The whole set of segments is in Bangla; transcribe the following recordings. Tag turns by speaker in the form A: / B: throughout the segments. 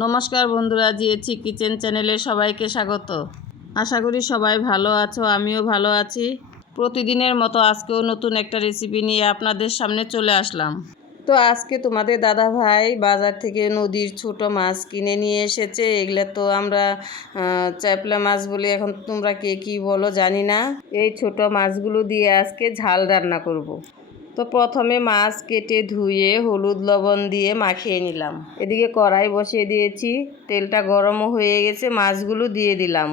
A: নমস্কার বন্ধুরা জিএচি কিচেন চ্যানেলে সবাইকে স্বাগত। আশা করি সবাই ভালো আছো, আমিও ভালো আছি। প্রতিদিনের মতো আজকেও নতুন একটা রেসিপি নিয়ে আপনাদের সামনে চলে আসলাম। তো আজকে তোমাদের দাদা ভাই বাজার থেকে নদীর ছোট মাছ কিনে নিয়ে এসেছে। এগুলো তো আমরা চ্যাপলা মাছ বলি, এখন তোমরা কে কী বলো জানি না। এই ছোট মাছগুলো দিয়ে আজকে ঝাল রান্না করব। তো প্রথমে মাছ কেটে ধুয়ে হলুদ লবণ দিয়ে মাখিয়ে নিলাম। এদিকে কড়াই বসিয়ে দিয়েছি, তেলটা গরমও হয়ে গেছে, মাছগুলো দিয়ে দিলাম।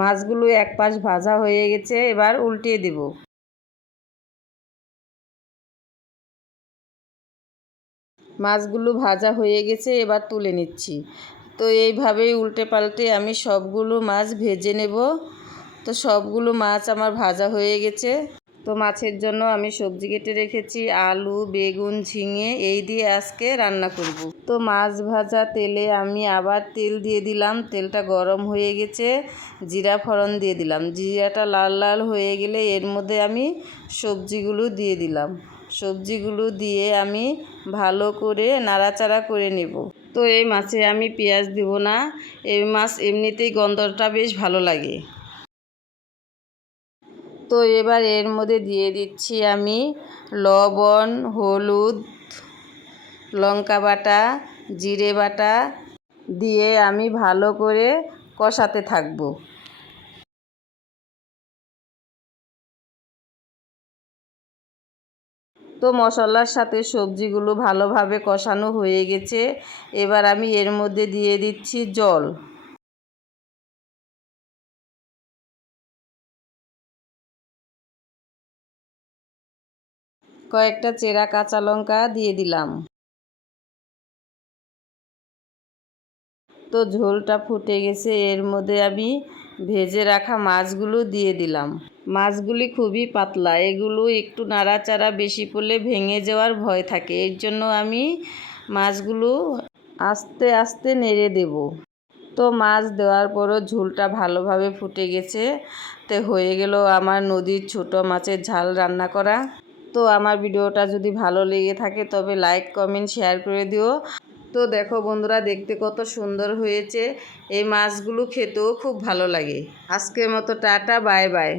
A: মাছগুলো এক পাশ ভাজা হয়ে গেছে, এবার উল্টিয়ে দেব। মাছগুলো ভাজা হয়ে গেছে, এবার তুলে নিচ্ছি। তো এইভাবেই উল্টে পাল্টে আমি সবগুলো মাছ ভেজে নেব। তো সবগুলো মাছ আমার ভাজা হয়ে গেছে। তো মাছের জন্য আমি সবজি কেটে রেখেছি, আলু, বেগুন, ঝিঙে, এই দিয়ে আজকে রান্না করব। তো মাছ ভাজা তেলে আমি আবার তেল দিয়ে দিলাম, তেলটা গরম হয়ে গেছে, জিরা ফোড়ন দিয়ে দিলাম। জিরাটা লাল লাল হয়ে গেলে এর মধ্যে আমি সবজিগুলো দিয়ে দিলাম। সবজিগুলো দিয়ে আমি ভালো করে নাড়াচাড়া করে নেব। তো এই মাছে আমি পেঁয়াজ দিব না, এই মাছ এমনিতেই গন্ধটা বেশ ভালো লাগে। তো এবার এর মধ্যে দিয়ে দিচ্ছি আমি লবণ, হলুদ, লঙ্কা বাটা, জিরে বাটা দিয়ে আমি ভালো করে কষাতে থাকব। তো মশলার সাথে সবজিগুলো ভালোভাবে কষানো হয়ে গেছে। এবার আমি এর মধ্যে দিয়ে দিচ্ছি জল। কয়েকটা চেরা কাঁচা লঙ্কা দিয়ে দিলাম। তো ঝোলটা ফুটে গেছে, এর মধ্যে আমি ভেজে রাখা মাছগুলো দিয়ে দিলাম। মাছগুলি খুবই পাতলা, এগুলো একটু নাড়াচাড়া বেশি পড়লে ভেঙে যাওয়ার ভয় থাকে, এর জন্য আমি মাছগুলো আস্তে আস্তে নেড়ে দেব। তো মাছ দেওয়ার পরও ঝোলটা ভালোভাবে ফুটে গেছে, তে হয়ে গেল আমার নদীর ছোট মাছের ঝাল রান্না করা। তো আমার ভিডিওটা যদি ভালো লেগে থাকে তবে লাইক কমেন্ট শেয়ার করে দিও। তো দেখো বন্ধুরা, দেখতে কত সুন্দর হয়েছে। এই মাছগুলো খেতেও খুব ভালো লাগে। আজকের মতো টাটা বাই বাই